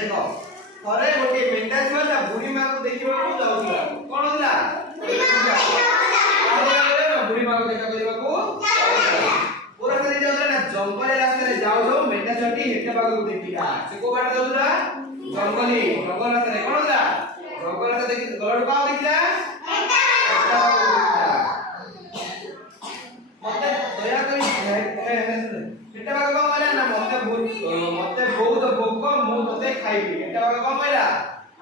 देखो थरे गोटे मेंढा छुआ ता बुढ़ी मां को देखिबा को जाउला कोन होला बुढ़ी मां को देखा करबा को पूरा करी जाउला ना जंगल रास्ता रे जाउ जाउ मेंढा छटी हेटे बागु देखिला से को बाटे जाउला जंगली जंगल रास्ता रे कोन होला जंगल रास्ता देखि गलड का देखिला मते दया करी हेटे बागु का मारे ना मते बहुत भोक मु तते खाइबी हेटे बागु का मारा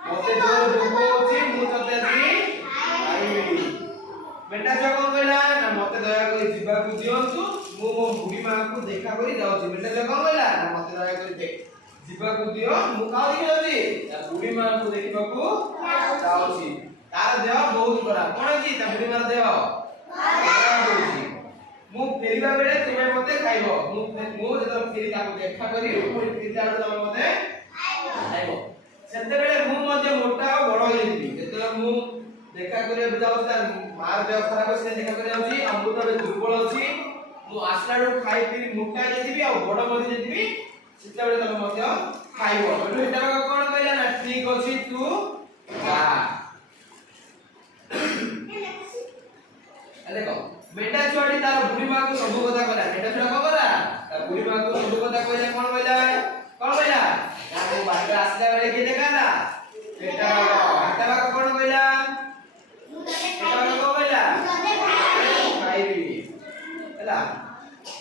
मते जोर भोक अछि मु तते दी खाइबी बेटा जो कोन कहला ना मते दया करी जीवा को दियंतु मु मो बुढ़ी मां को देखा करी जाउची बेटा जो कोन कहला ना मते दया करी देख जीवा को दियो मु का देखि जाउची ता बुढ़ी मां को देखिबा को जाउची तार देह बहुत बड़ा कोन अछि ता बुढ़ी मां देह होउची मु फेरिबा बेले तुमे मते खाइबो मु जेतो फेरि ताको देखा करी पुरी फेरि जाउ तमे मते खाइबो सेते बेले मु मध्ये मोटा बड़ होई जेबी जेतो मु देखा करे जाउ ता मार देह खराब से देखा करे जाउची अमृत बे दुर्बल अछि मु आसलाडो खाइ फिर मोटा जेबी आ बड़ मध्ये जेबी सेते बेले तमे मते खाइबो बडु एटा कोन कहला ना ठीक अछि तू जा देखो मेंढा छुआटी तार बुढ़ी मां को सब कथा कहला मेंढा छुआ को कहला तार बुढ़ी मां को सब कथा कहला कोन कहला या को बाटे आसला बेले के देखाला बेटा बाबा कोन कहला बेटा को कहला खाइबी हला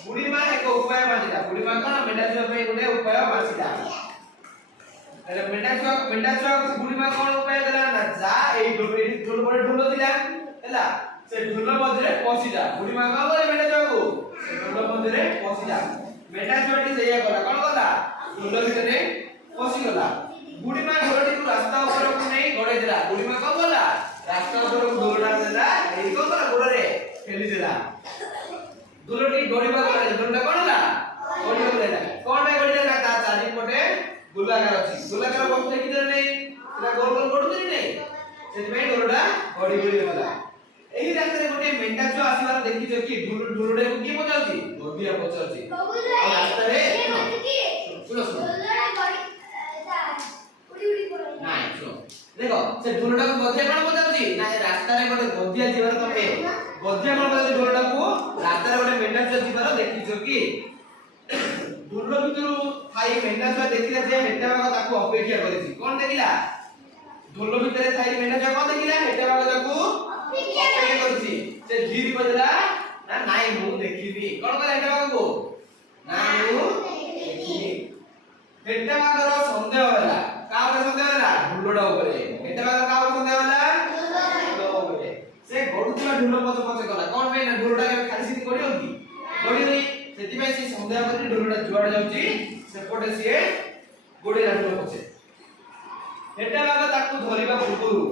बुढ़ी मां एक उपाय बांधिला बुढ़ी मां कोन मेंढा छुआ पे गोटे उपाय बांधिला अरे मेंढा छुआ को बुढ़ी मां कोन उपाय देला ना जा एई ढोल बड़े ढोल दिला हला से ढोल मधरे पसी जा बुढ़ी मां का बोले बेटा जाऊ से ढोल मधरे पसी जा बेटा छोटी से ये कला कोन कला ढोल भीतर पसी गला बुढ़ी मां ढोलटी को रास्ता ऊपर को नहीं गड़े देला बुढ़ी मां का बोला रास्ता ऊपर को ढोलडा देला एई को कला गोड़ रे खेली देला ढोलटी गड़ीबा करे ढोलटा कोन ला गड़ी देला कोन में गड़ी देला ता चारी पटे गोलाकार अछि गोलाकार बक्स देखि दे नहीं सेटा गोल गोल गडु दे नहीं सेति में ढोलडा गड़ी देला एही रास्ता रे गोटे मेंढा छुआ आसीबार देखिछ कि ढुलुडे को की पचाउची गोदिया पचाउची आ रास्ता रे सुनो नाइ सुनो देखो से ढुलुडा को गोदिया कोन पचाउची ना ए रास्ता रे गोटे गोदिया जीवार तमे गोदिया कोन पचाउची ढुलुडा को रास्ता रे गोटे मेंढा छुआ जीवार देखिछ कि ढुलुडा भितरु थाई मेंढा छुआ देखिला जे हेटा बागा ताको अपेक्षा करिछि कोन देखिला ढुलुडा भितरे थाई मेंढा छुआ कोन देखिला हेटा बागा ताको अपेक्षा करछि से धीर बजला ना नाइ मु देखिबी कोन कहला हेटा बाबू ना मु देखिबी हेटा बागर संदेह होला का ऊपर संदेह होला ढुलडा ऊपर हेटा बागर का ऊपर संदेह होला ढुलडा ऊपर से गडुवा ढुल पछ पछ गला कोन पे ना ढुलडा खाली सिटी गडी होगी गडी नहीं सेति पे से संदेह करी ढुलडा जुआड जाउची सेपटे से गोडी ढुल पछे हेटा बागर ताकू धरिबा पूर्वरु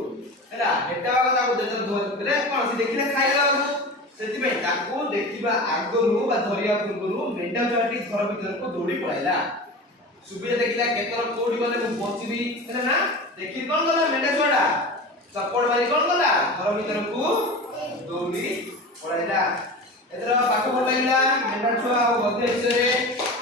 हैला हेटा बागा ताको देतर धरे कोन से देखिले खाइला सेति में ताको देखिबा आगरु बा धरिया पूर्वरु मेंढा जाटी घर भीतर को दौड़ी पळाइला सुबिया देखिला केतर कोडी गले मु पहुंचबी हैला ना देखि कोन गला मेंढा छुआडा चप्पड़ मारी कोन गला घर भीतर को दौड़ी पळाइला एतर पाखो लागला मेंढा छुआ आ गदे विषय